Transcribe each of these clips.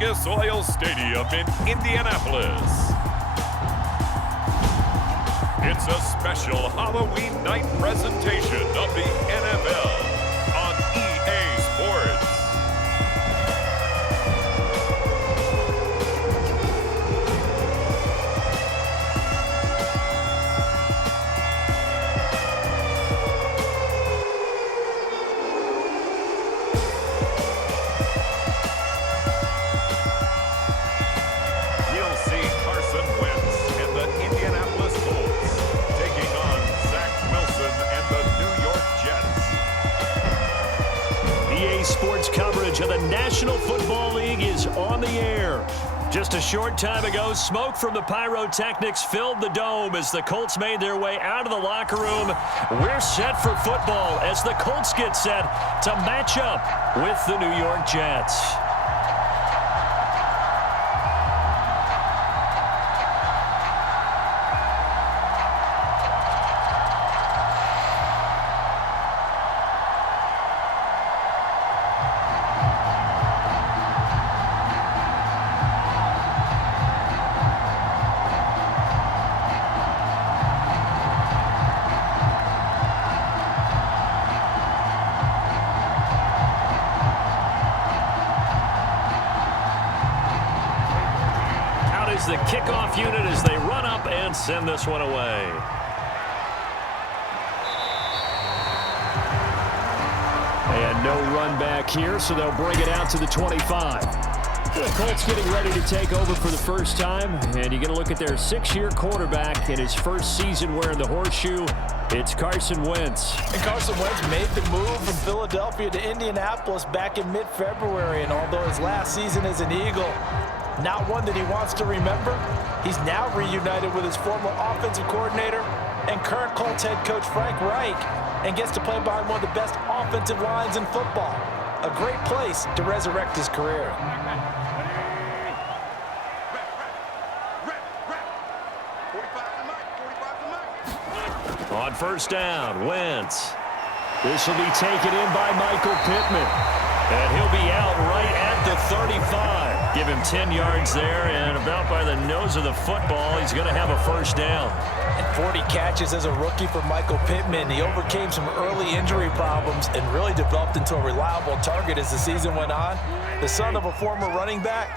Lucas Oil Stadium in Indianapolis. It's a special Halloween night presentation of the NFL on EA Sports. We'll see Carson Wentz and the Indianapolis Colts taking on Zach Wilson and the New York Jets. EA Sports coverage of the National Football League is on the air. Just a short time ago, smoke from the pyrotechnics filled the dome as the Colts made their way out of the locker room. We're set for football as the Colts get set to match up with the New York Jets. The kickoff unit as they run up and send this one away. And no run back here, so they'll bring it out to the 25. The Colts getting ready to take over for the first time, and you're going to look at their 6-year quarterback in his first season wearing the horseshoe. It's Carson Wentz. And Carson Wentz made the move from Philadelphia to Indianapolis back in mid-February, and although his last season as an Eagle, not one that he wants to remember, he's now reunited with his former offensive coordinator and current Colts head coach Frank Reich, and gets to play behind one of the best offensive lines in football. A great place to resurrect his career. On first down, Wentz. This will be taken in by Michael Pittman. And he'll be out right at the 35. Give him 10 yards there, and about by the nose of the football, he's going to have a first down. And 40 catches as a rookie for Michael Pittman. He overcame some early injury problems and really developed into a reliable target as the season went on. The son of a former running back,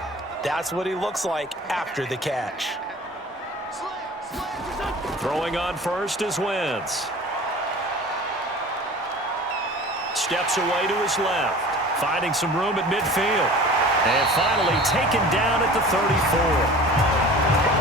that's what he looks like after the catch. Throwing on first is Wentz. Steps away to his left. Finding some room at midfield. And finally taken down at the 34.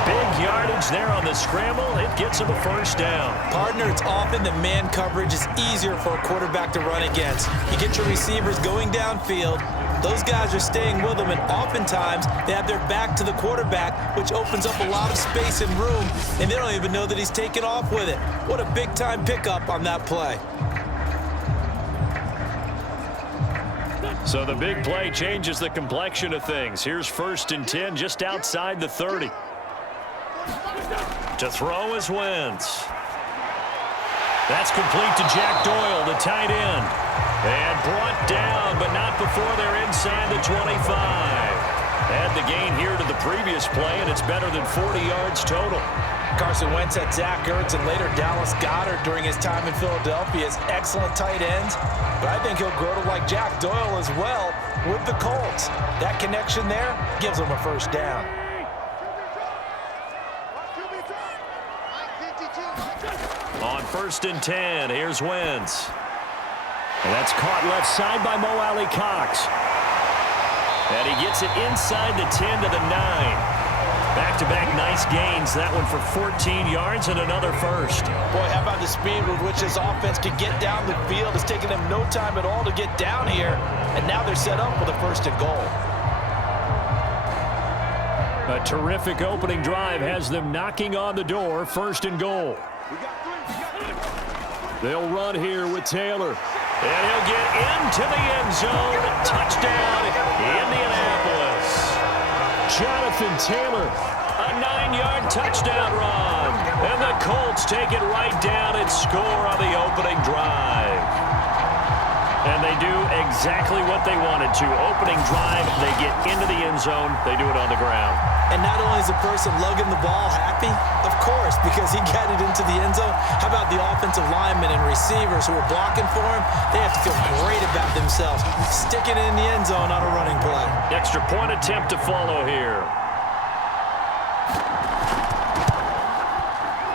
Big yardage there on the scramble. It gets him a first down. Partner, it's often that man coverage is easier for a quarterback to run against. You get your receivers going downfield. Those guys are staying with them, and oftentimes they have their back to the quarterback, which opens up a lot of space and room, and they don't even know that he's taken off with it. What a big-time pickup on that play. So the big play changes the complexion of things. Here's 1st and 10 just outside the 30. To throw is Wentz. That's complete to Jack Doyle, the tight end. And brought down, but not before they're inside the 25. Add the gain here to the previous play, and it's better than 40 yards total. Carson Wentz had Zach Ertz and later Dallas Goedert during his time in Philadelphia as excellent tight ends. But I think he'll grow to like Jack Doyle as well with the Colts. That connection there gives him a first down. On 1st and 10, here's Wentz. And that's caught left side by Mo Alley Cox. And he gets it inside the 10 to the 9. Back-to-back nice gains. That one for 14 yards and another first. Boy, how about the speed with which this offense can get down the field? It's taken them no time at all to get down here. And now they're set up with a 1st and goal. A terrific opening drive has them knocking on the door. 1st and goal. They'll run here with Taylor. And he'll get into the end zone. Touchdown, Indianapolis. Jonathan Taylor, a 9-yard touchdown run. And the Colts take it right down and score on the opening drive. And they do exactly what they wanted to. Opening drive, they get into the end zone. They do it on the ground. And not only is the person lugging the ball happy, of course, because he got it into the end zone. How about the offensive linemen and receivers who are blocking for him? They have to feel great about themselves, sticking it in the end zone on a running play. Extra point attempt to follow here.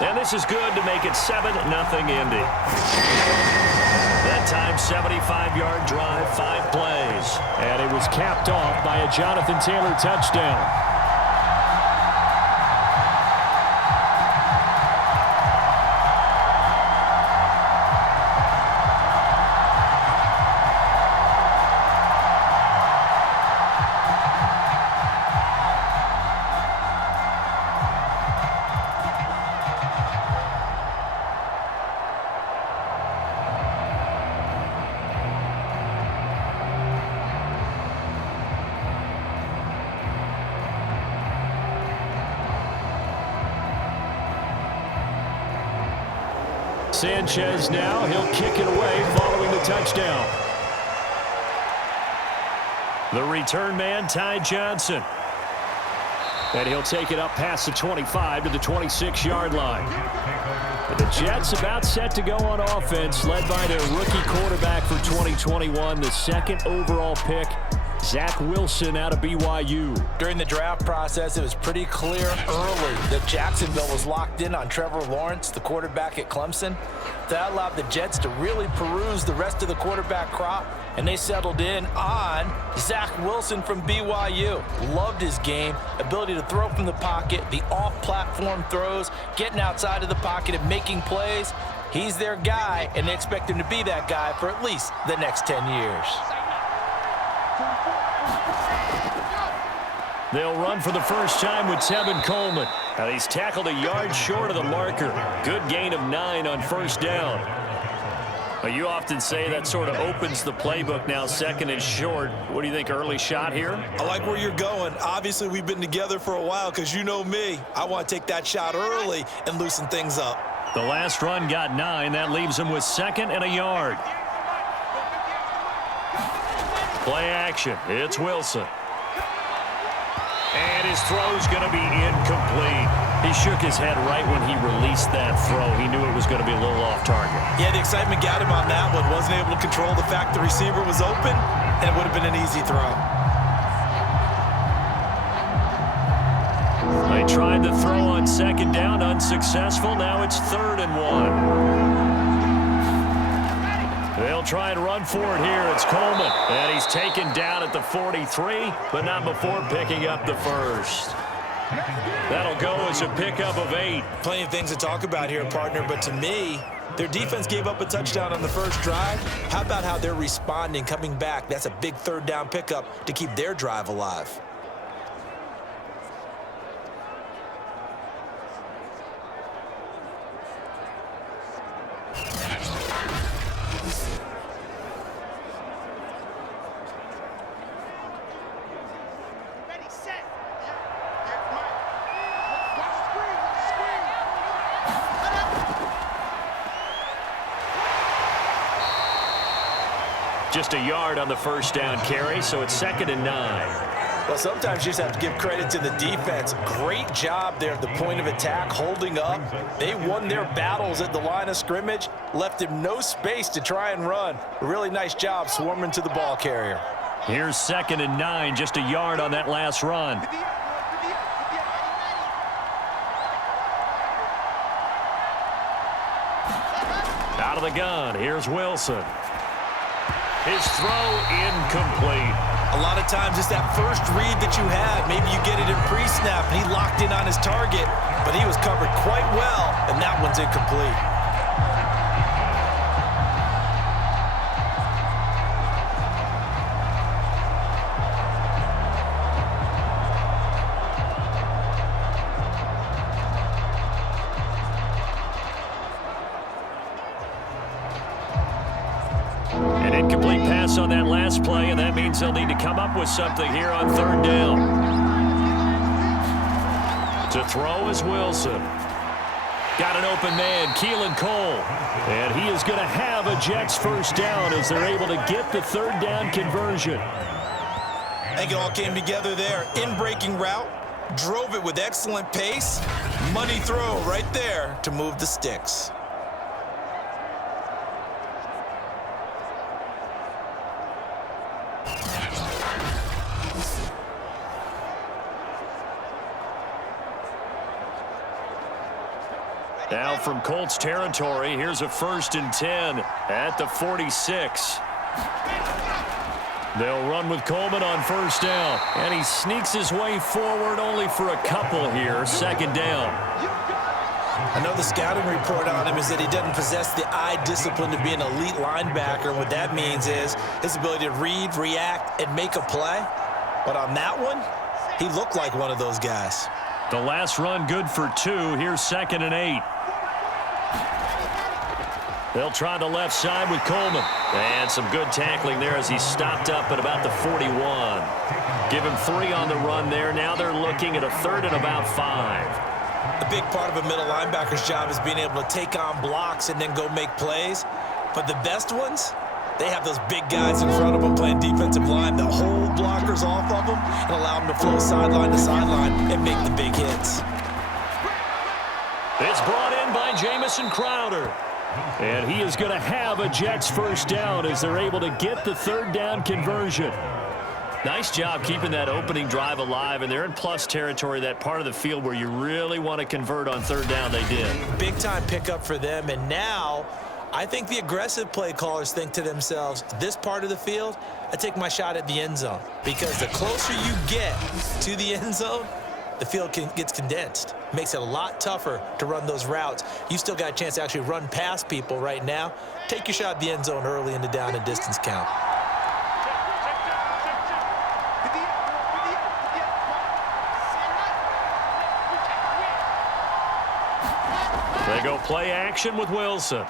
And this is good to make it 7-0 Indy. That time, 75-yard drive, 5 plays. And it was capped off by a Jonathan Taylor touchdown. Sanchez now, he'll kick it away following the touchdown. The return man, Ty Johnson. And he'll take it up past the 25 to the 26-yard line. The Jets about set to go on offense, led by their rookie quarterback for 2021, the second overall pick, Zach Wilson out of BYU. During the draft process, it was pretty clear early that Jacksonville was locked in on Trevor Lawrence, the quarterback at Clemson. That allowed the Jets to really peruse the rest of the quarterback crop, and they settled in on Zach Wilson from BYU. Loved his game, ability to throw from the pocket, the off-platform throws, getting outside of the pocket and making plays. He's their guy, and they expect him to be that guy for at least the next 10 years. They'll run for the first time with Tevin Coleman. And he's tackled a yard short of the marker. Good gain of 9 on first down. Well, you often say that sort of opens the playbook now, second and short. What do you think, early shot here? I like where you're going. Obviously, we've been together for a while because you know me. I want to take that shot early and loosen things up. The last run got 9. That leaves him with 2nd and a yard. Play action. It's Wilson. And his throw's going to be incomplete. He shook his head right when he released that throw. He knew it was going to be a little off target. Yeah, the excitement got him on that one. Wasn't able to control the fact the receiver was open, and it would have been an easy throw. They tried the throw on 2nd down, unsuccessful. Now it's 3rd and 1. They'll try and run for it here. It's Coleman. And he's taken down at the 43, but not before picking up the first. That'll go as a pickup of 8. Plenty of things to talk about here, partner, but to me, their defense gave up a touchdown on the first drive. How about how they're responding, coming back? That's a big 3rd down pickup to keep their drive alive. Just a yard on the first down carry, so it's 2nd and 9. Well, sometimes you just have to give credit to the defense. Great job there at the point of attack, holding up. They won their battles at the line of scrimmage, left him no space to try and run. A really nice job swarming to the ball carrier. Here's 2nd and 9, just a yard on that last run. Out of the gun, here's Wilson. His throw incomplete. A lot of times it's that first read that you had. Maybe you get it in pre-snap, and he locked in on his target, but he was covered quite well, and that one's incomplete. An incomplete pass on that last play, and that means they'll need to come up with something here on 3rd down. To throw is Wilson. Got an open man, Keelan Cole. And he is going to have a Jets first down as they're able to get the third down conversion. I think it all came together there. In-breaking route, drove it with excellent pace. Money throw right there to move the sticks. Now from Colts territory, here's a 1st and 10 at the 46. They'll run with Coleman on 1st down. And he sneaks his way forward only for a couple here. 2nd down. I know the scouting report on him is that he doesn't possess the eye discipline to be an elite linebacker. What that means is his ability to read, react, and make a play. But on that one, he looked like one of those guys. The last run good for 2. Here's 2nd and 8. They'll try the left side with Coleman. And some good tackling there as he stopped up at about the 41. Give him 3 on the run there. Now they're looking at a 3rd and about 5. A big part of a middle linebacker's job is being able to take on blocks and then go make plays. But the best ones, they have those big guys in front of them playing defensive line that hold blockers off of them and allow them to flow sideline to sideline and make the big hits. It's brought in by Jamison Crowder. And he is going to have a Jets first down as they're able to get the third down conversion. Nice job keeping that opening drive alive, and they're in plus territory, that part of the field where you really want to convert on 3rd down. They did. Big-time pickup for them, and now I think the aggressive play callers think to themselves, this part of the field, I take my shot at the end zone, because the closer you get to the end zone, the field gets condensed. Makes it a lot tougher to run those routes. You still got a chance to actually run past people right now. Take your shot at the end zone early in the down and distance count. They go play action with Wilson.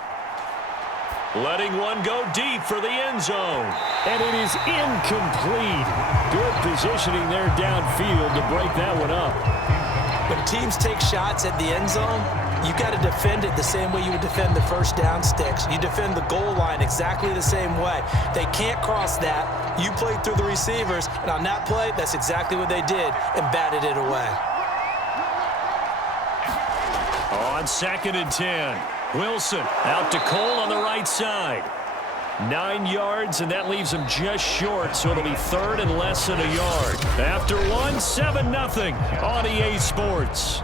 Letting one go deep for the end zone. And it is incomplete. Good positioning there downfield to break that one up. When teams take shots at the end zone, you got to defend it the same way you would defend the first down sticks. You defend the goal line exactly the same way. They can't cross that. You played through the receivers, and on that play, that's exactly what they did and batted it away. On 2nd and 10, Wilson out to Cole on the right side. 9 yards, and that leaves him just short, so it'll be 3rd and less than a yard. After 1, 7-0 on EA Sports.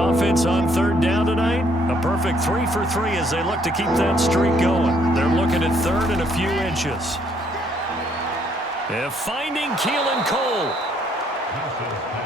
Offense on 3rd down tonight. A perfect 3 for 3 as they look to keep that streak going. They're looking at 3rd and a few inches. And finding Keelan Cole.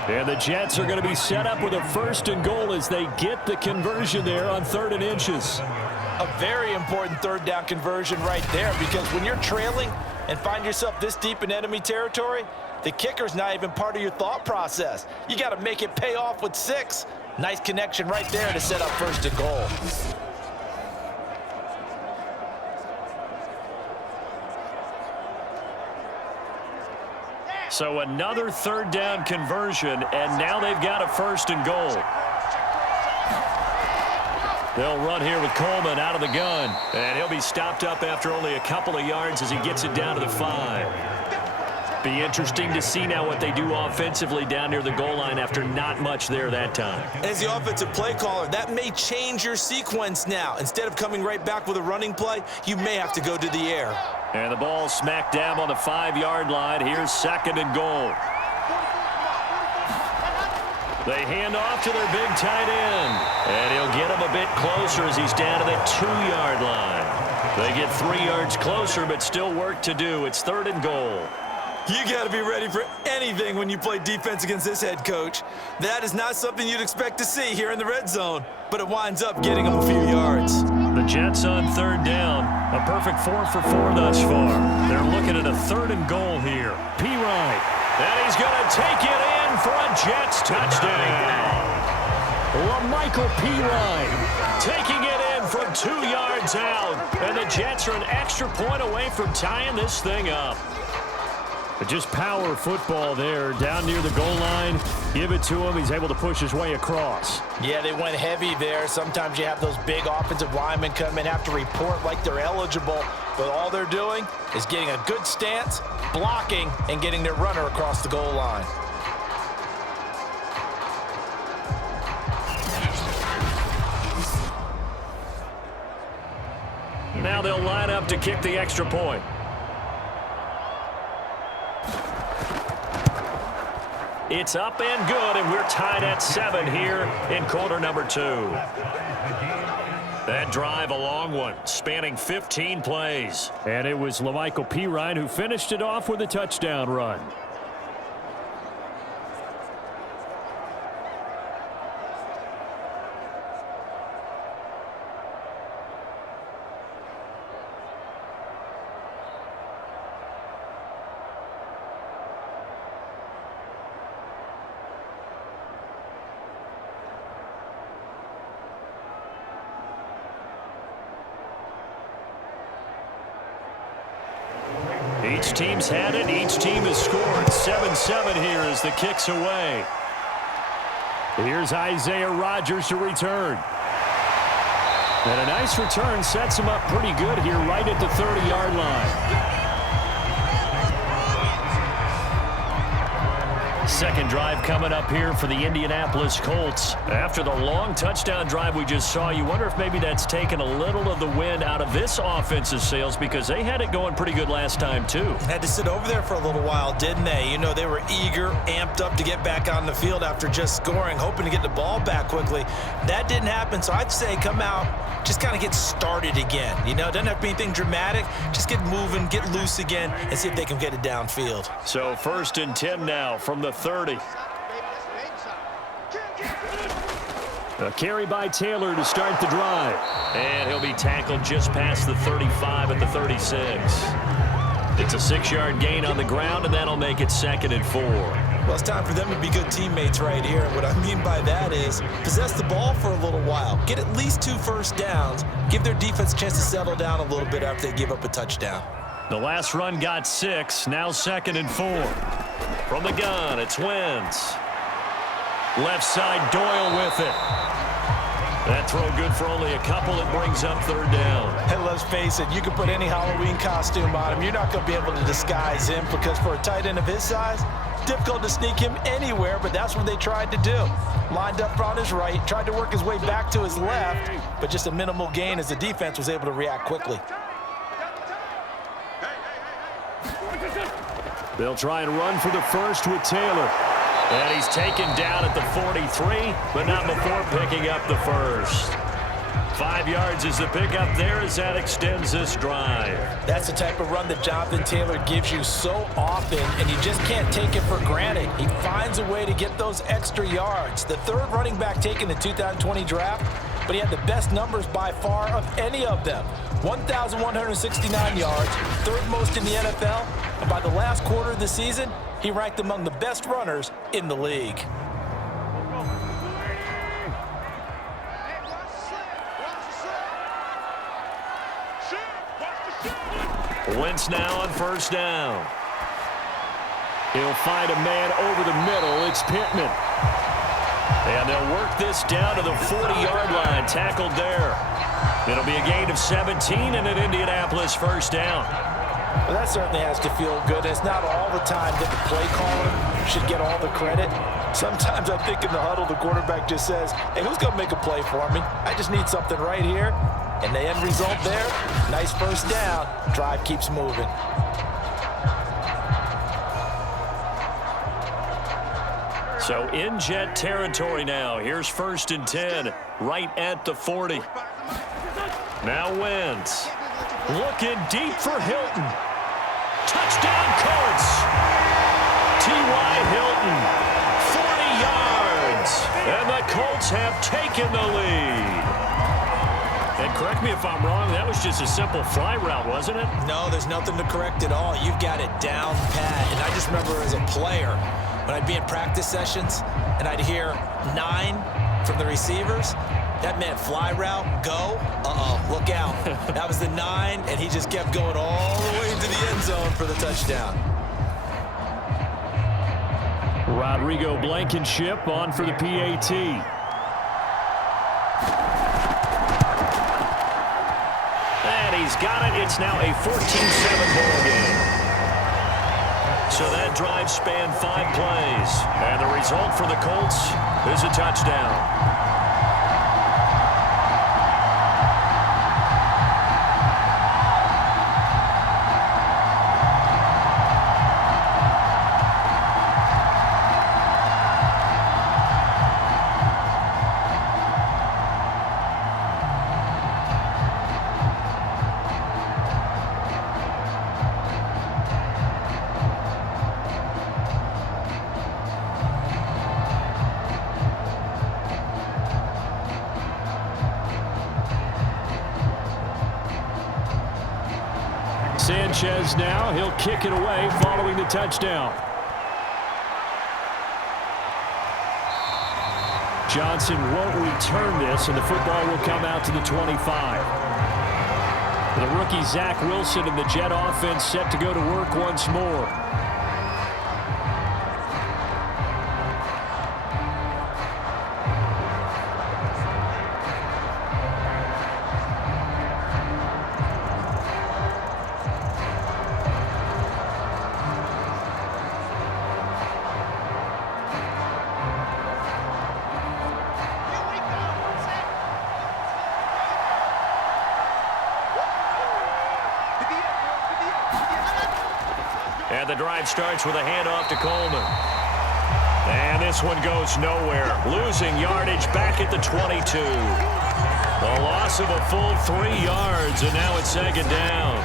And the Jets are going to be set up with a 1st and goal as they get the conversion there on 3rd and inches. A very important 3rd down conversion right there, because when you're trailing and find yourself this deep in enemy territory, the kicker's not even part of your thought process. You got to make it pay off with 6. Nice connection right there to set up 1st and goal. So another 3rd down conversion, and now they've got a 1st and goal. They'll run here with Coleman out of the gun, and he'll be stopped up after only a couple of yards as he gets it down to the 5. Be interesting to see now what they do offensively down near the goal line after not much there that time. As the offensive play caller, that may change your sequence now. Instead of coming right back with a running play, you may have to go to the air. And the ball smack dab on the 5-yard line. Here's 2nd and goal. They hand off to their big tight end. And he'll get him a bit closer as he's down to the 2-yard line. They get 3 yards closer, but still work to do. It's 3rd and goal. You got to be ready for anything when you play defense against this head coach. That is not something you'd expect to see here in the red zone, but it winds up getting him a few yards. The Jets on 3rd down. A perfect 4 for 4 thus far. They're looking at a 3rd and goal here. P. Ryan And he's going to take it in for a Jets touchdown. Michael Pirine taking it in from 2 yards out. And the Jets are an extra point away from tying this thing up. Just power football there, down near the goal line. Give it to him. He's able to push his way across. Yeah, they went heavy there. Sometimes you have those big offensive linemen come in, have to report like they're eligible. But all they're doing is getting a good stance, blocking, and getting their runner across the goal line. Now they'll line up to kick the extra point. It's up and good, and we're tied at 7 here in quarter number 2. That drive, a long one, spanning 15 plays. And it was Michael Pirine who finished it off with a touchdown run. Each team's had it. Each team has scored. 7-7 here as the kick's away. Here's Isaiah Rodgers to return. And a nice return sets him up pretty good here right at the 30-yard line. Second drive coming up here for the Indianapolis Colts. After the long touchdown drive we just saw, you wonder if maybe that's taken a little of the wind out of this offense's sails because they had it going pretty good last time too. Had to sit over there for a little while, didn't they? You know, they were eager, amped up to get back on the field after just scoring, hoping to get the ball back quickly. That didn't happen, so I'd say come out, just kind of get started again. You know, it doesn't have to be anything dramatic. Just get moving, get loose again, and see if they can get it downfield. So 1st and 10 now from the 30. A carry by Taylor to start the drive. And he'll be tackled just past the 35 at the 36. It's a 6-yard gain on the ground, and that'll make it 2nd and 4. Well, it's time for them to be good teammates right here. And what I mean by that is possess the ball for a little while. Get at least 2 first downs. Give their defense a chance to settle down a little bit after they give up a touchdown. The last run got 6. Now 2nd and 4. From the gun, it's Wentz. Left side, Doyle with it. That throw good for only a couple. It brings up 3rd down. And let's face it, you can put any Halloween costume on him. You're not going to be able to disguise him because for a tight end of his size, difficult to sneak him anywhere, but that's what they tried to do. Lined up on his right, tried to work his way back to his left, but just a minimal gain as the defense was able to react quickly. They'll try and run for the first with Taylor. And he's taken down at the 43, but not before picking up the first. 5 yards is the pickup there as that extends this drive. That's the type of run that Jonathan Taylor gives you so often, and you just can't take it for granted. He finds a way to get those extra yards. The 3rd running back taken in the 2020 draft, but he had the best numbers by far of any of them. 1,169 yards, 3rd most in the NFL, and by the last quarter of the season, he ranked among the best runners in the league. Wentz now on 1st down. He'll find a man over the middle. It's Pittman. And they'll work this down to the 40-yard line, tackled there. It'll be a gain of 17 and an Indianapolis 1st down. Well, that certainly has to feel good. It's not all the time that the play caller should get all the credit. Sometimes I think in the huddle, the quarterback just says, hey, who's going to make a play for me? I just need something right here. And the end result there, nice 1st down. Drive keeps moving. So in Jet territory now. Here's 1st and 10, right at the 40. Now Wentz. Looking deep for Hilton. Touchdown Colts. T.Y. Hilton. 40 yards. And the Colts have taken the lead. And correct me if I'm wrong, that was just a simple fly route, wasn't it? No, there's nothing to correct at all. You've got it down pat. And I just remember as a player, when I'd be in practice sessions and I'd hear 9 from the receivers, that meant fly route, go, look out. That was the 9, and he just kept going all the way into the end zone for the touchdown. Rodrigo Blankenship on for the PAT. And he's got it. It's now a 14-7 ball game. So that drive spanned 5 plays. And the result for the Colts is a touchdown. Sanchez now, he'll kick it away following the touchdown. Johnson won't return this, and the football will come out to the 25. The rookie Zach Wilson and the Jet offense set to go to work once more. And the drive starts with a handoff to Coleman. And this one goes nowhere. Losing yardage back at the 22. A loss of a full 3 yards, and now it's second down.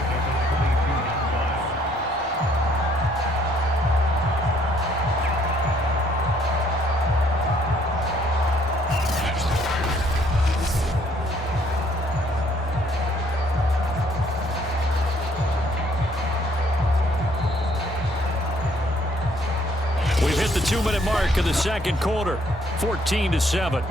We've hit the 2-minute mark of the second quarter, 14-7.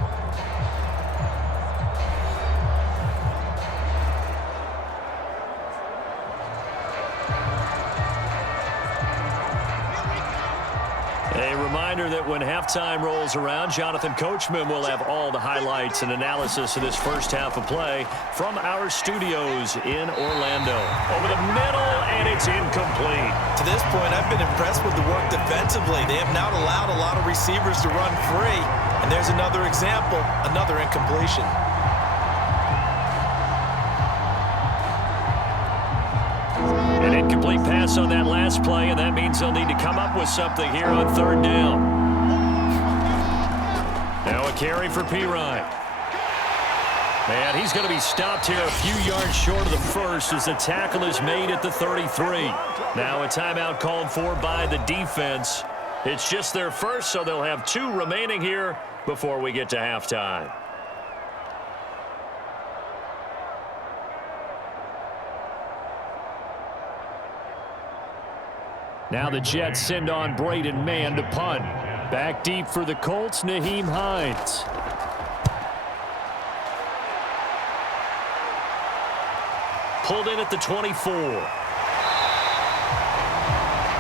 A reminder that when halftime rolls around, Jonathan Coachman will have all the highlights and analysis of this first half of play from our studios in Orlando. Over the middle, and it's incomplete. To this point, I've been impressed with the work defensively. They have not allowed a lot of receivers to run free. And there's another example, another incompletion. An incomplete pass on that last play, and that means they'll need to come up with something here on third down. Now a carry for Pirine. And he's going to be stopped here a few yards short of the first as the tackle is made at the 33. Now a timeout called for by the defense. It's just their first, so they'll have 2 remaining here before we get to halftime. Now the Jets send on Braden Mann to punt. Back deep for the Colts, Nyheim Hines. Pulled in at the 24.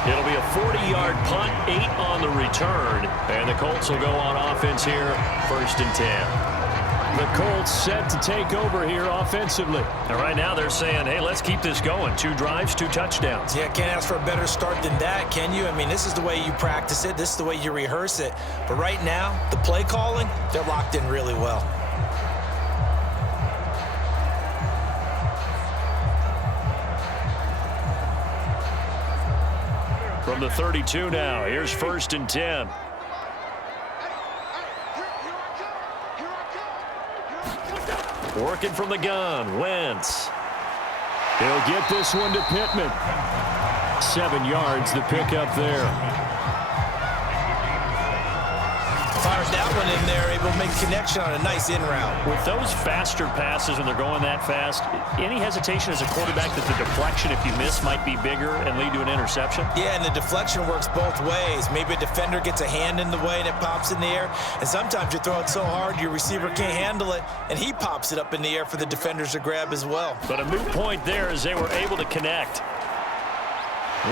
It'll be a 40-yard punt, 8 on the return, and the Colts will go on offense here, 1st and 10. The Colts set to take over here offensively. And right now they're saying, hey, let's keep this going. 2 drives, 2 touchdowns. Yeah, can't ask for a better start than that, can you? I mean, this is the way you practice it. This is the way you rehearse it. But right now, the play calling, they're locked in really well. From the 32 now, here's 1st and 10. Working from the gun, Wentz. He'll get this one to Pittman. 7 yards the pickup there. Fired that one in there, able to make connection on a nice in route. With those faster passes when they're going that fast, any hesitation as a quarterback that the deflection, if you miss, might be bigger and lead to an interception? Yeah, and the deflection works both ways. Maybe a defender gets a hand in the way and it pops in the air, and sometimes you throw it so hard your receiver can't handle it, and he pops it up in the air for the defenders to grab as well. But a moot point there as they were able to connect.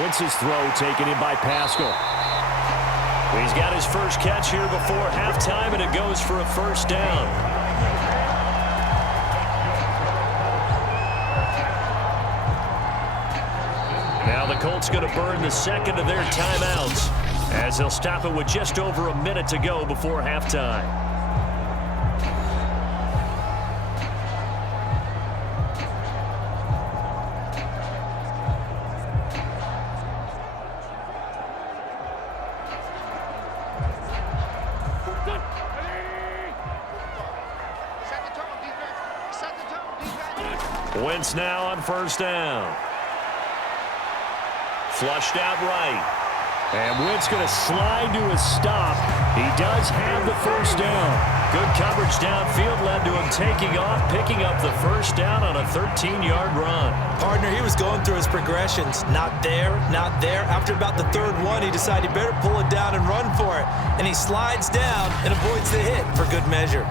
Wentz's throw taken in by Pascal. He's got his first catch here before halftime, and it goes for a first down. Now the Colts going to burn the second of their timeouts as they'll stop it with just over a minute to go before halftime. Wentz now on first down. Flushed out right. And Wentz going to slide to a stop. He does have the first down. Good coverage downfield led to him taking off, picking up the first down on a 13-yard run. Partner, he was going through his progressions. Not there, not there. After about the third one, he decided he better pull it down and run for it. And he slides down and avoids the hit for good measure.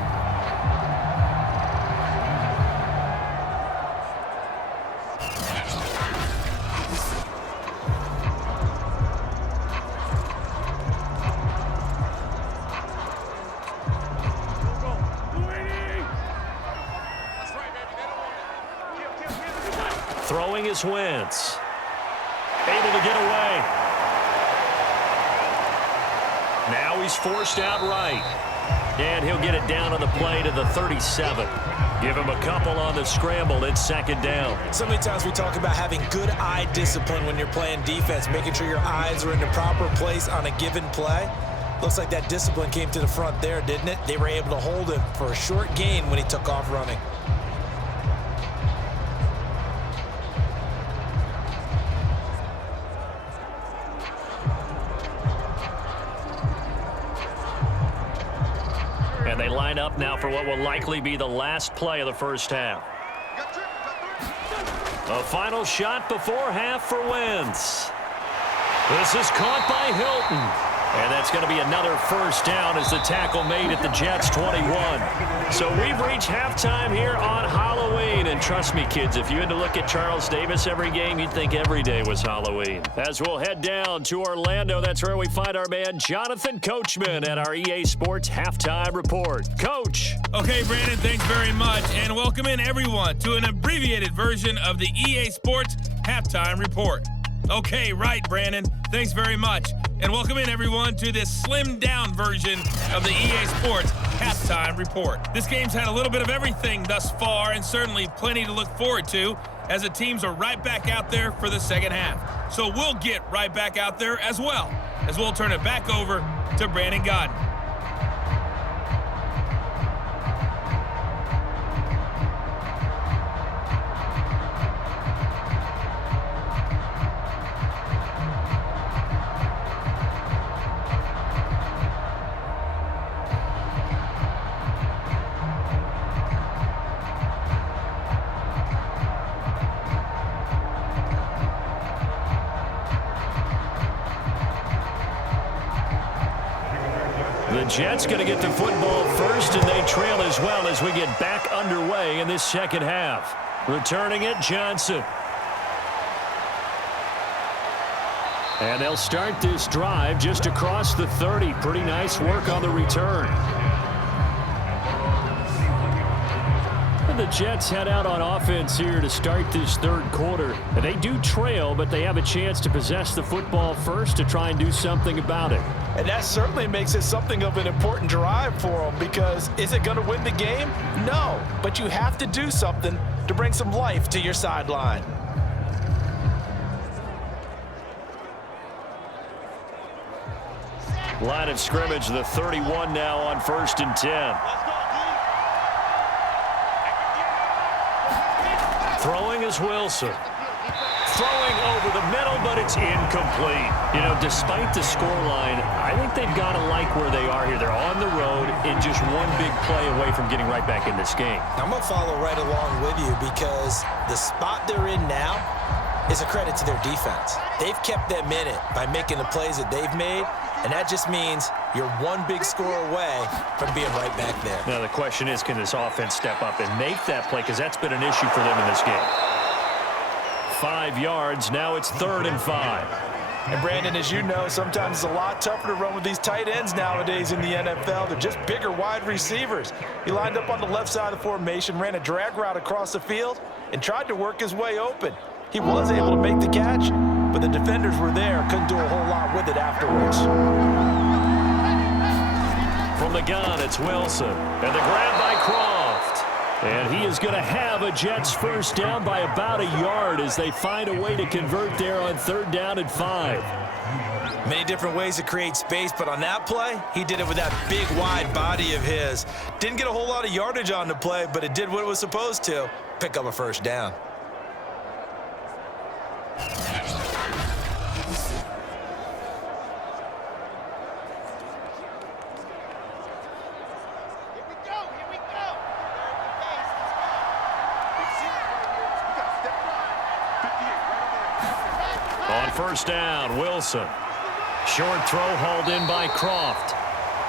Throwing is Wentz. Able to get away. Now he's forced out right. And he'll get it down on the play to the 37. Give him a couple on the scramble. It's second down. So many times we talk about having good eye discipline when you're playing defense, making sure your eyes are in the proper place on a given play. Looks like that discipline came to the front there, didn't it? They were able to hold him for a short gain when he took off running. And they line up now for what will likely be the last play of the first half. A final shot before half for Wentz. This is caught by Hilton. And that's going to be another first down as the tackle made at the Jets' 21. So we've reached halftime here on Halloween. And trust me, kids, if you had to look at Charles Davis every game, you'd think every day was Halloween. As we'll head down to Orlando, that's where we find our man Jonathan Coachman at our EA Sports Halftime Report. Coach. Okay, Brandon, thanks very much. And welcome in, everyone, to an abbreviated version of the EA Sports Halftime Report. Okay, right, Brandon. Thanks very much. And welcome in, everyone, to this slimmed-down version of the EA Sports Halftime Report. This game's had a little bit of everything thus far, and certainly plenty to look forward to, as the teams are right back out there for the second half. So we'll get right back out there as well, as we'll turn it back over to Brandon Godden. The Jets going to get the football first, and they trail as well as we get back underway in this second half. Returning it, Johnson. And they'll start this drive just across the 30. Pretty nice work on the return. And the Jets head out on offense here to start this third quarter. And they do trail, but they have a chance to possess the football first to try and do something about it. And that certainly makes it something of an important drive for them, because is it going to win the game? No, but you have to do something to bring some life to your sideline. Line of scrimmage, the 31 now on 1st and 10. Throwing is Wilson. Throwing over the middle, but it's incomplete. incomplete. You know, despite the scoreline, I think they've got to like where they are here. They're on the road and just one big play away from getting right back in this game. I'm going to follow right along with you because the spot they're in now is a credit to their defense. They've kept them in it by making the plays that they've made, and that just means you're one big score away from being right back there. Now, the question is, can this offense step up and make that play? Because that's been an issue for them in this game. 5 yards. Now it's 3rd and 5. And, Brandon, as you know, sometimes it's a lot tougher to run with these tight ends nowadays in the NFL. They're just bigger wide receivers. He lined up on the left side of the formation, ran a drag route across the field, and tried to work his way open. He was able to make the catch, but the defenders were there, couldn't do a whole lot with it afterwards. From the gun, it's Wilson. And the grab by Croft. And he is going to have a Jets first down by about a yard as they find a way to convert there on 3rd down and 5. Many different ways to create space, but on that play, he did it with that big, wide body of his. Didn't get a whole lot of yardage on the play, but it did what it was supposed to, pick up a first down. On 1st down, Wilson. Short throw hauled in by Croft.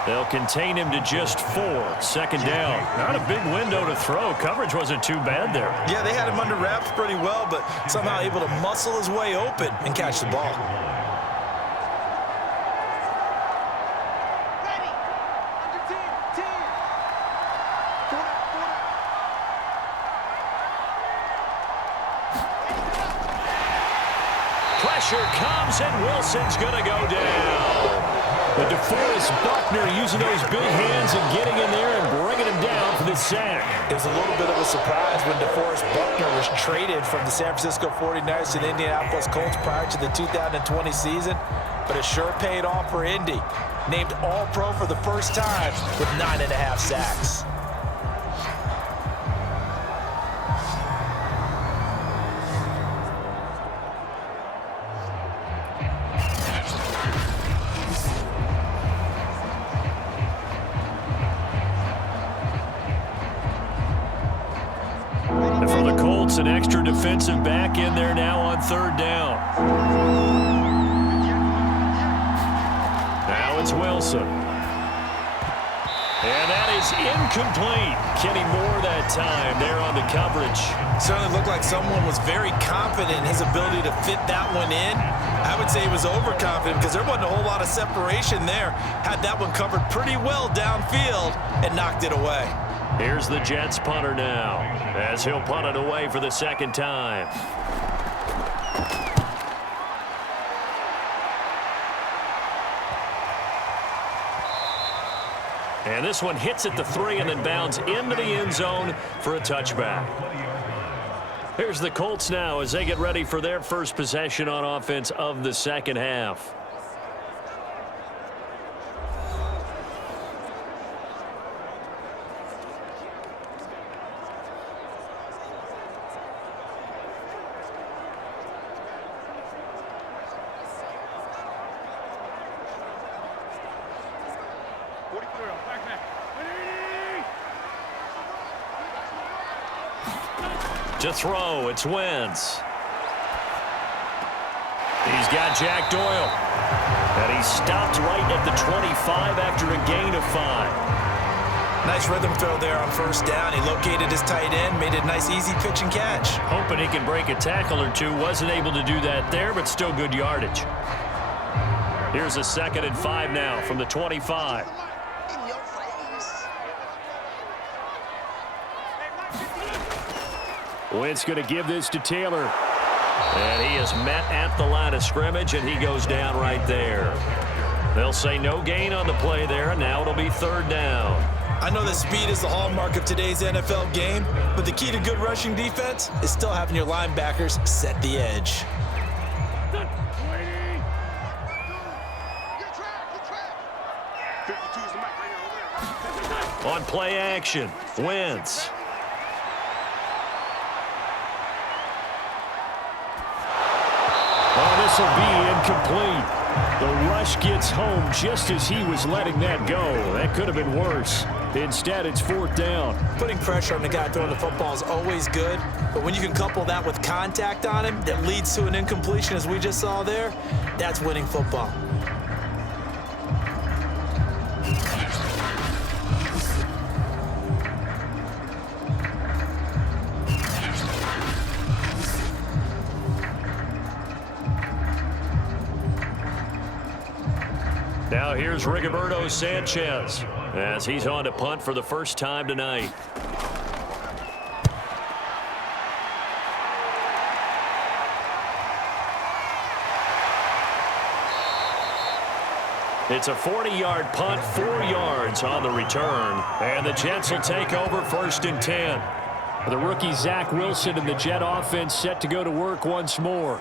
They'll contain him to just 4. 2nd down. Not a big window to throw. Coverage wasn't too bad there. Yeah, they had him under wraps pretty well, but somehow able to muscle his way open and catch the ball. Pressure comes, and Wilson's going to go down. But DeForest Buckner using those big hands and getting in there and bringing him down for the sack. It was a little bit of a surprise when DeForest Buckner was traded from the San Francisco 49ers to the Indianapolis Colts prior to the 2020 season, but it sure paid off for Indy. Named All-Pro for the first time with 9.5 sacks. An extra defensive back in there now on 3rd down. Now it's Wilson. And that is incomplete. Kenny Moore that time there on the coverage. Certainly looked like someone was very confident in his ability to fit that one in. I would say he was overconfident because there wasn't a whole lot of separation there. Had that one covered pretty well downfield and knocked it away. Here's the Jets punter now as he'll punt it away for the 2nd time. And this one hits at the 3 and then bounds into the end zone for a touchback. Here's the Colts now as they get ready for their first possession on offense of the 2nd half. To throw, it's Wentz. He's got Jack Doyle. And he stopped right at the 25 after a gain of 5. Nice rhythm throw there on 1st down. He located his tight end, made it a nice easy pitch and catch. Hoping he can break a tackle or two. Wasn't able to do that there, but still good yardage. Here's a 2nd and 5 now from the 25. Wentz going to give this to Taylor. And he is met at the line of scrimmage, and he goes down right there. They'll say no gain on the play there, and now it'll be 3rd down. I know that speed is the hallmark of today's NFL game, but the key to good rushing defense is still having your linebackers set the edge. On play action, Wentz. Oh, This will be incomplete. The rush gets home just as he was letting that go. That could have been worse. Instead, it's 4th down. Putting pressure on the guy throwing the football is always good, but when you can couple that with contact on him that leads to an incompletion, as we just saw there, that's winning football. Now here's Rigoberto Sanchez as he's on to punt for the first time tonight. It's a 40-yard punt, 4 yards on the return. And the Jets will take over 1st and 10. The rookie Zach Wilson and the Jet offense set to go to work once more.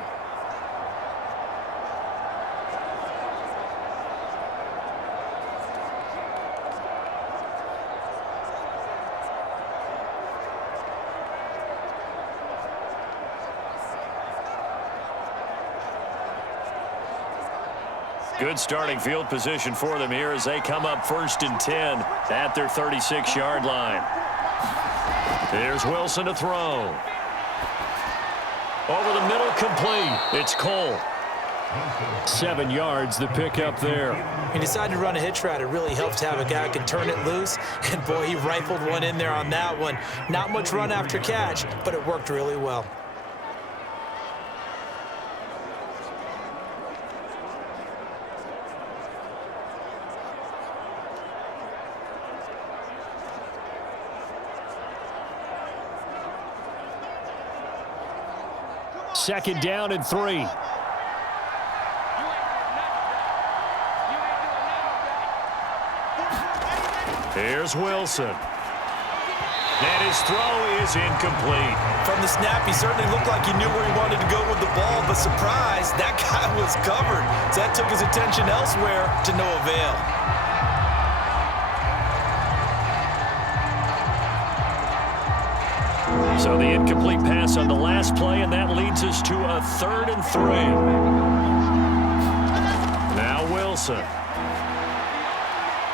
Good starting field position for them here as they come up 1st and 10 at their 36-yard line. Here's Wilson to throw. Over the middle, complete. It's Cole. 7 yards, the pickup there. He decided to run a hitch route. It really helps to have a guy who can turn it loose. And, boy, he rifled one in there on that one. Not much run after catch, but it worked really well. Second down and 3. Here's Wilson. And his throw is incomplete. From the snap, he certainly looked like he knew where he wanted to go with the ball, but surprise, that guy was covered. So that took his attention elsewhere to no avail. So the incomplete pass on the last play, and that leads us to a 3rd and 3. Now Wilson.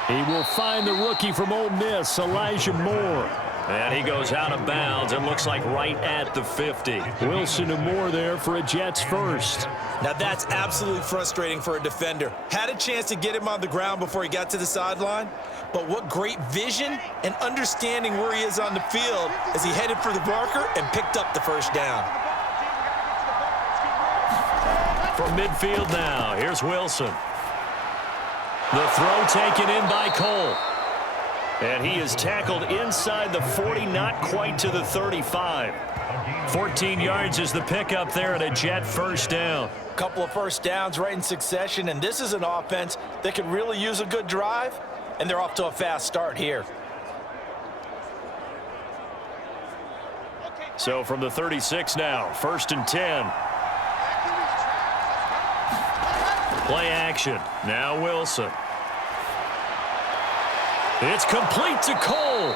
He will find the rookie from Ole Miss, Elijah Moore. And he goes out of bounds and looks like right at the 50. Wilson and Moore there for a Jets first. Now that's absolutely frustrating for a defender. Had a chance to get him on the ground before he got to the sideline, but what great vision and understanding where he is on the field as he headed for the marker and picked up the first down. From midfield now, here's Wilson. The throw taken in by Cole. And he is tackled inside the 40, not quite to the 35. 14 yards is the pickup there at a Jet first down. Couple of first downs right in succession, and this is an offense that could really use a good drive, and they're off to a fast start here. So from the 36 now, 1st and 10. Play action. Now Wilson. It's complete to Cole.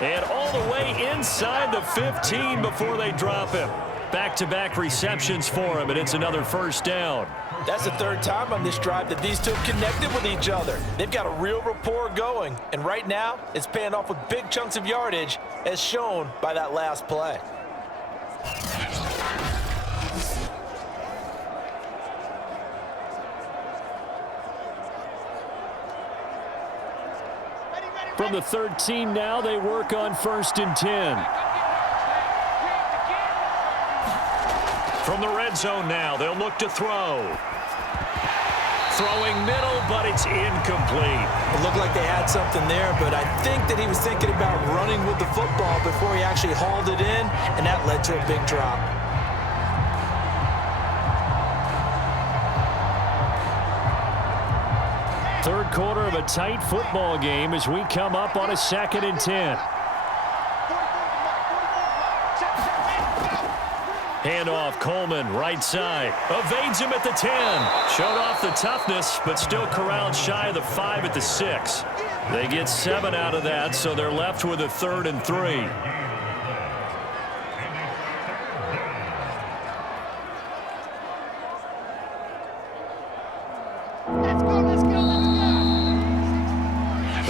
And all the way inside the 15 before they drop him. Back-to-back receptions for him, and it's another first down. That's the 3rd time on this drive that these two have connected with each other. They've got a real rapport going, and right now it's paying off with big chunks of yardage as shown by that last play. From the 13 now, they work on 1st and 10. From the red zone now, they'll look to throw. Throwing middle, but it's incomplete. It looked like they had something there, but I think that he was thinking about running with the football before he actually hauled it in, and that led to a big drop. Third quarter of a tight football game as we come up on a 2nd and 10. Handoff, Coleman, right side. Evades him at the 10. Showed off the toughness, but still corralled shy of the 5 at the 6. They get 7 out of that, so they're left with a 3rd and 3.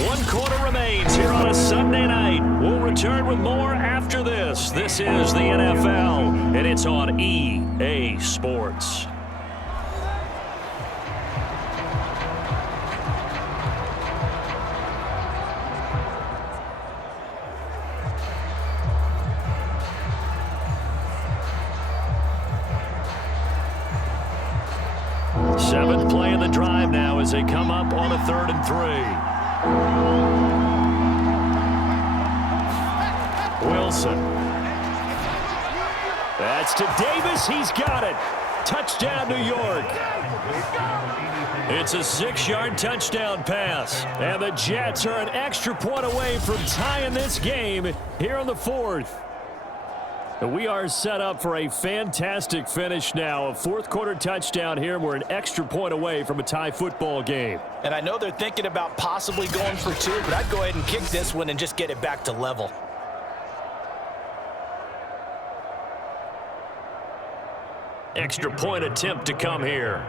1 quarter remains here on a Sunday night. We'll return with more after this. This is the NFL, and it's on EA Sports. Seventh play of the drive now as they come up on a 3rd and 3. Wilson. That's to Davis. He's got it. Touchdown, New York. It's a 6-yard touchdown pass. And the Jets are an extra point away from tying this game here in the 4th. We are set up for a fantastic finish now. A 4th quarter touchdown here. We're an extra point away from a tie football game. And I know they're thinking about possibly going for 2, but I'd go ahead and kick this one and just get it back to level. Extra point attempt to come here.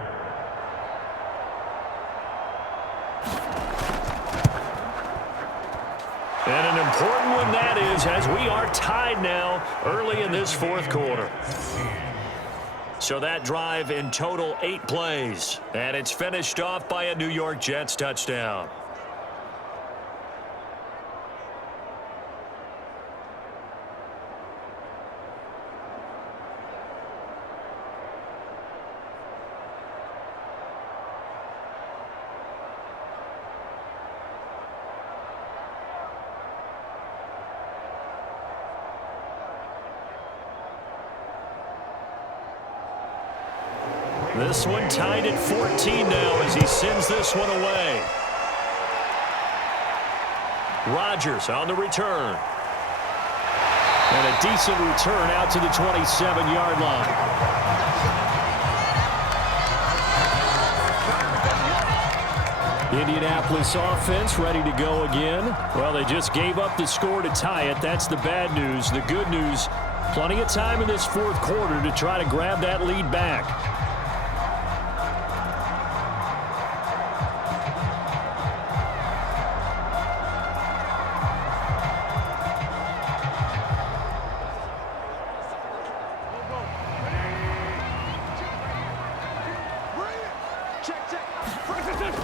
And an important one that is, as we are tied now early in this 4th quarter. So that drive in total 8 plays. And it's finished off by a New York Jets touchdown. This one tied at 14 now as he sends this one away. Rodgers on the return. And a decent return out to the 27-yard line. Indianapolis offense ready to go again. Well, they just gave up the score to tie it. That's the bad news. The good news, plenty of time in this 4th quarter to try to grab that lead back.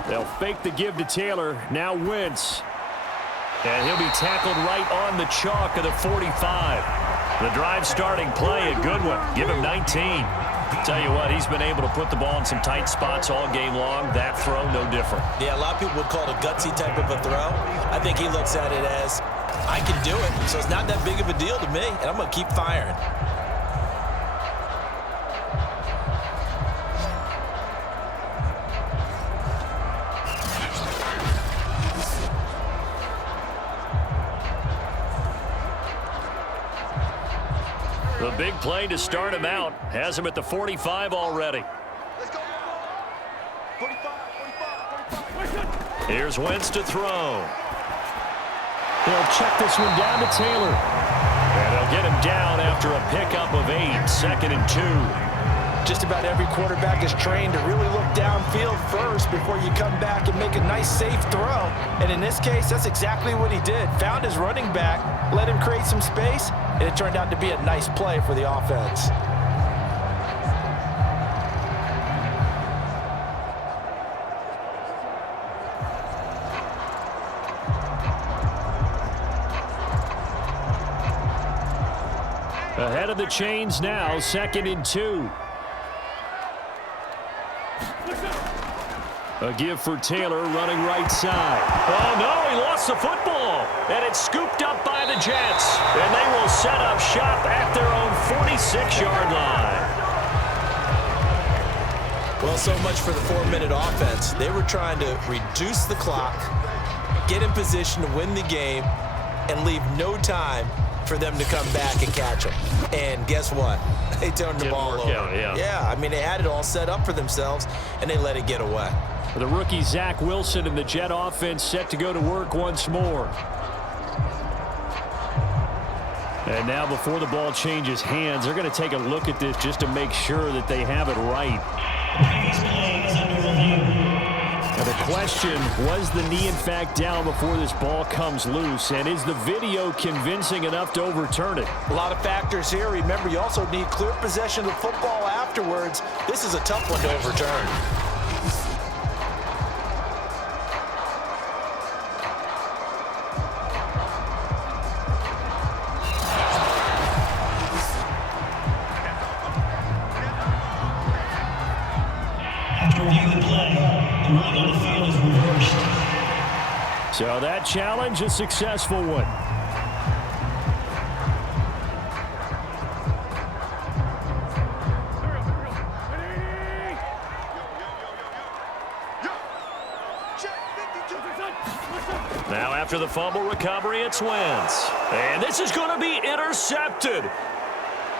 They'll fake the give to Taylor. Now Wentz. And he'll be tackled right on the chalk of the 45. The drive starting play, a good one. Give him 19. Tell you what, he's been able to put the ball in some tight spots all game long. That throw, no different. Yeah, a lot of people would call it a gutsy type of a throw. I think he looks at it as, I can do it, so it's not that big of a deal to me, and I'm going to keep firing. The big play to start him out. Has him at the 45 already. Let's go. 45. Here's Wentz to throw. They'll check this one down to Taylor. And they'll get him down after a pickup of 8. 2nd and 2. Just about every quarterback is trained to really look downfield first before you come back and make a nice, safe throw. And in this case, that's exactly what he did. Found his running back, let him create some space, and it turned out to be a nice play for the offense. Ahead of the chains now, 2nd and 2. A give for Taylor running right side. Oh, no, he lost the football. And it's scooped up by the Jets. And they will set up shop at their own 46-yard line. Well, so much for the 4-minute offense. They were trying to reduce the clock, get in position to win the game, and leave no time for them to come back and catch them. And guess what? They turned the ball over. Yeah, I mean, they had it all set up for themselves, and they let it get away. The rookie Zach Wilson and the Jet offense set to go to work once more. And now before the ball changes hands, they're going to take a look at this just to make sure that they have it right. This play is under review. And the question, was the knee in fact down before this ball comes loose? And is the video convincing enough to overturn it? A lot of factors here. Remember, you also need clear possession of football afterwards. This is a tough one to overturn. So that challenge, a successful one. Now after the fumble recovery, it's Wentz. And this is going to be intercepted.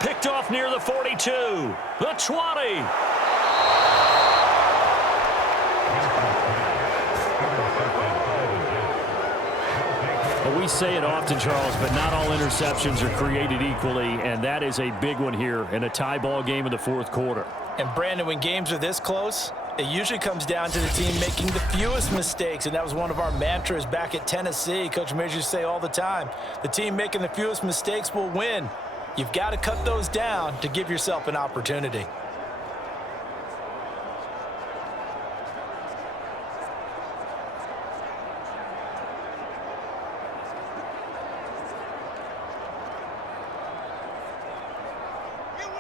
Picked off near the 42, the 20. We say it often, Charles, but not all interceptions are created equally, and that is a big one here in a tie ball game in the fourth quarter. And, Brandon, when games are this close, it usually comes down to the team making the fewest mistakes, and that was one of our mantras back at Tennessee. Coach Mears used to say all the time, the team making the fewest mistakes will win. You've got to cut those down to give yourself an opportunity.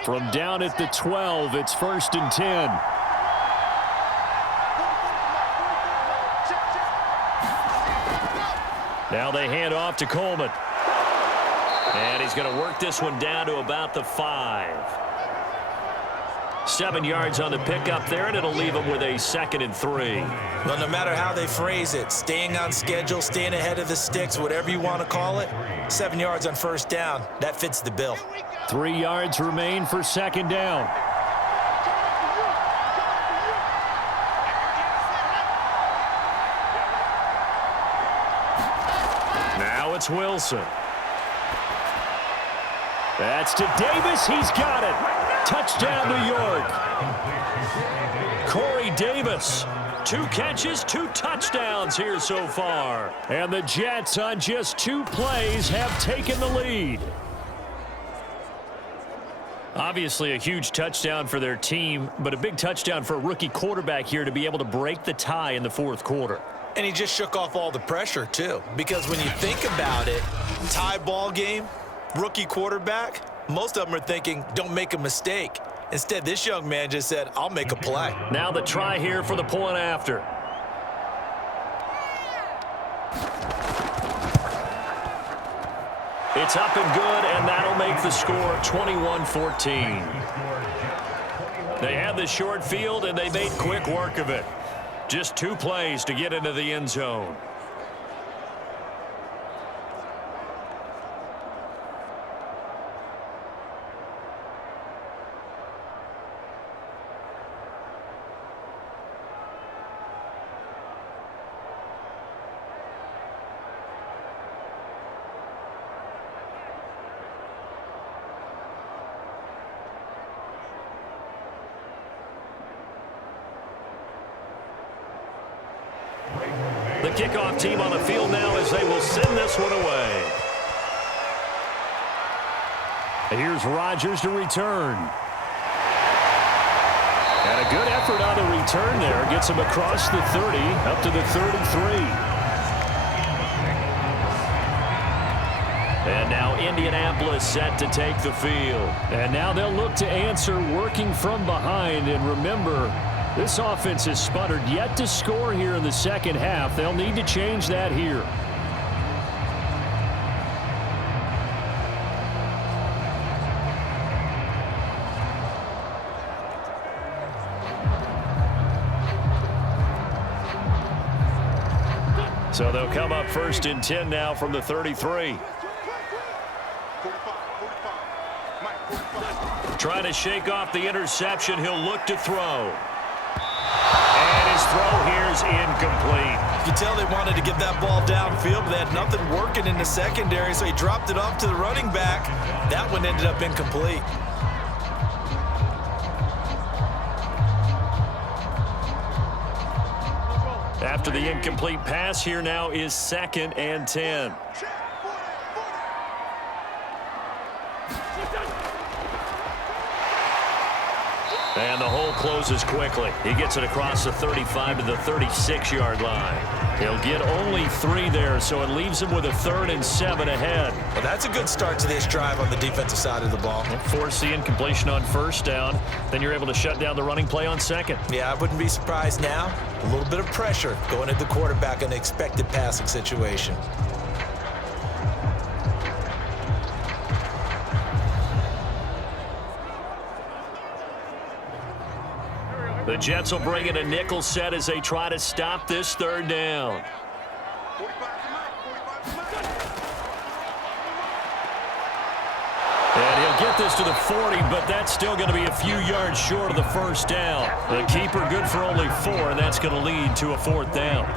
From down at the 12, it's 1st and 10. Now they hand off to Coleman. And he's going to work this one down to about the 5. 7 yards on the pickup there, and it'll leave him with a 2nd and 3. Well, no matter how they phrase it, staying on schedule, staying ahead of the sticks, whatever you want to call it, 7 yards on 1st down, that fits the bill. 3 yards remain for 2nd down. Now it's Wilson. That's to Davis. He's got it. Touchdown, New York. Corey Davis. 2 catches, 2 touchdowns here so far. And the Jets on just 2 plays have taken the lead. Obviously a huge touchdown for their team, but a big touchdown for a rookie quarterback here to be able to break the tie in the fourth quarter. And he just shook off all the pressure, too. Because when you think about it, tie ball game, rookie quarterback, most of them are thinking, don't make a mistake. Instead, this young man just said, I'll make a play. Now the try here for the point after. It's up and good, and that'll make the score 21-14. They had the short field, and they made quick work of it. Just 2 plays to get into the end zone. The kickoff team on the field now as they will send this one away. Here's Rodgers to return. And a good effort on the return there. Gets him across the 30, up to the 33. And now Indianapolis set to take the field. And now they'll look to answer working from behind. And remember, this offense has sputtered yet to score here in the second half. They'll need to change that here. So they'll come up 1st and 10 now from the 33. Trying to shake off the interception. He'll look to throw. And his throw here is incomplete. You can tell they wanted to get that ball downfield, but they had nothing working in the secondary, so he dropped it off to the running back. That one ended up incomplete. After the incomplete pass, here now is 2nd and 10. And the hole closes quickly. He gets it across the 35 to the 36-yard line. He'll get only 3 there, so it leaves him with a 3rd and 7 ahead. Well, that's a good start to this drive on the defensive side of the ball. Force the incompletion on 1st down. Then you're able to shut down the running play on 2nd. Yeah, I wouldn't be surprised now. A little bit of pressure going at the quarterback in an expected passing situation. The Jets will bring in a nickel set as they try to stop this 3rd down. And he'll get this to the 40, but that's still going to be a few yards short of the 1st down. The keeper good for only 4, and that's going to lead to a 4th down.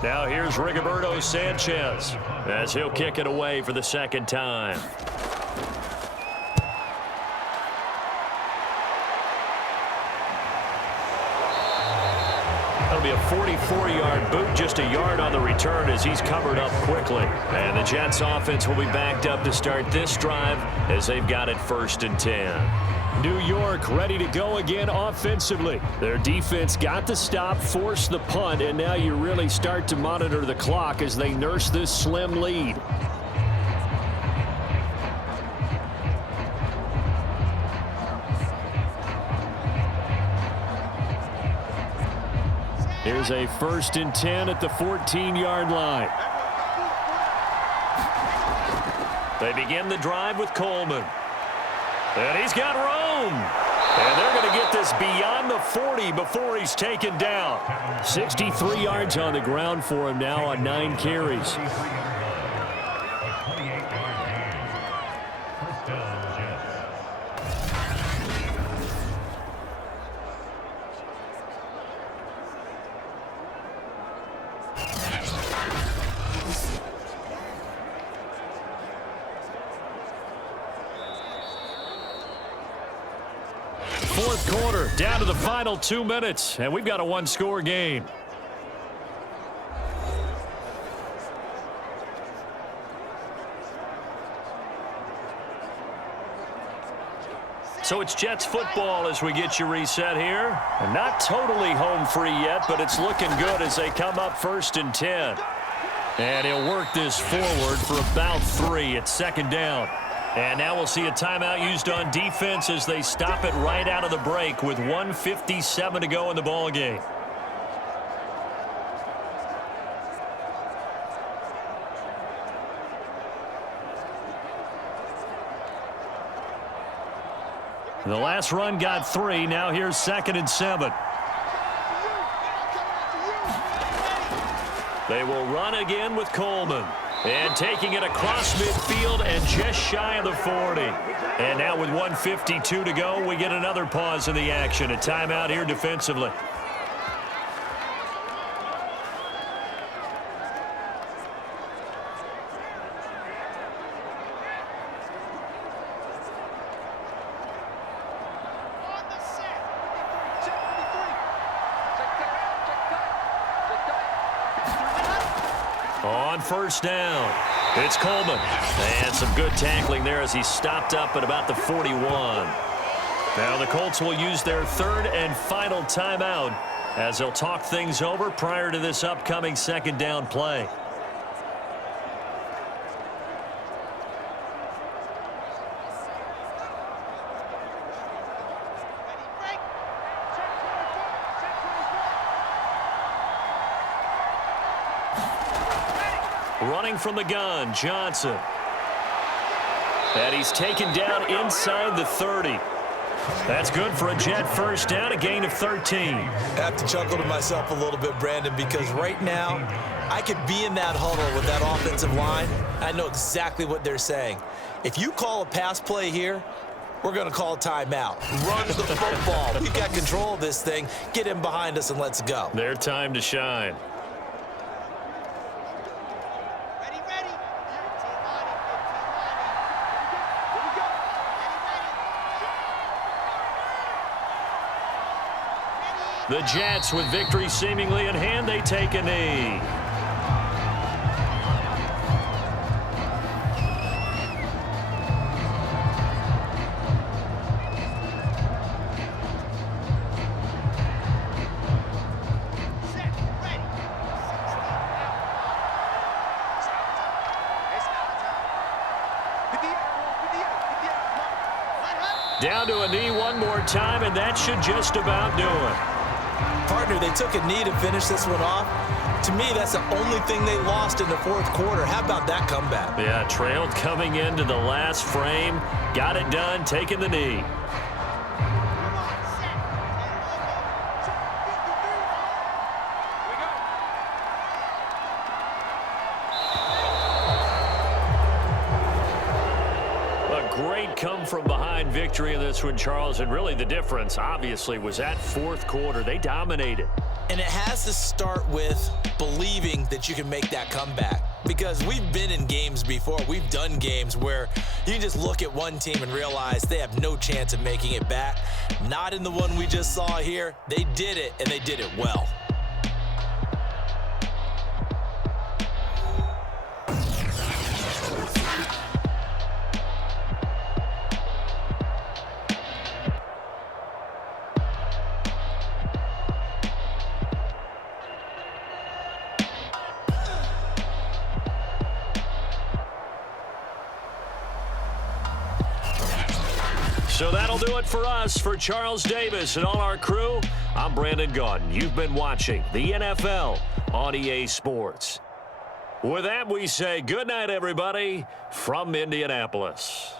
Now here's Rigoberto Sanchez as he'll kick it away for the 2nd time. That'll be a 44-yard boot, just a yard on the return as he's covered up quickly. And the Jets offense will be backed up to start this drive as they've got it 1st and 10. New York ready to go again offensively. Their defense got the stop, forced the punt, and now you really start to monitor the clock as they nurse this slim lead. Here's a 1st and 10 at the 14-yard line. They begin the drive with Coleman. And he's got room. And they're going to get this beyond the 40 before he's taken down. 63 yards on the ground for him now on 9 carries. Fourth quarter, down to the final 2 minutes, and we've got a 1-score game. So it's Jets football as we get you reset here. And not totally home free yet, but it's looking good as they come up 1st and 10. And he'll work this forward for about 3 at 2nd down. And now we'll see a timeout used on defense as they stop it right out of the break with 1:57 to go in the ball game. The last run got 3. Now here's 2nd and 7. They will run again with Coleman. And taking it across midfield and just shy of the 40. And now with 1:52 to go, we get another pause in the action. A timeout here defensively. On 1st down, it's Coleman. And some good tackling there as he stopped up at about the 41. Now the Colts will use their 3rd and final timeout as they'll talk things over prior to this upcoming 2nd down play. Running from the gun, Johnson. And he's taken down inside the 30. That's good for a Jet 1st down, a gain of 13. I have to chuckle to myself a little bit, Brandon, because right now I could be in that huddle with that offensive line. I know exactly what they're saying. If you call a pass play here, we're going to call timeout. Run the football. We've got control of this thing. Get him behind us and let's go. Their time to shine. Ready, ready. 15 line, 15 line. The Jets, with victory seemingly in hand, they take a knee. Down to a knee one more time, and that should just about do it. Partner, they took a knee to finish this one off. To me, that's the only thing they lost in the fourth quarter. How about that comeback? Yeah, trailed coming into the last frame. Got it done, taking the knee. Great come-from-behind victory in this one, Charles, and really the difference, obviously, was that fourth quarter. They dominated. And it has to start with believing that you can make that comeback, because we've been in games before. We've done games where you can just look at one team and realize they have no chance of making it back. Not in the one we just saw here. They did it, and they did it well. So that'll do it for us. For Charles Davis and all our crew, I'm Brandon Gaudin. You've been watching the NFL on EA Sports. With that, we say good night, everybody, from Indianapolis.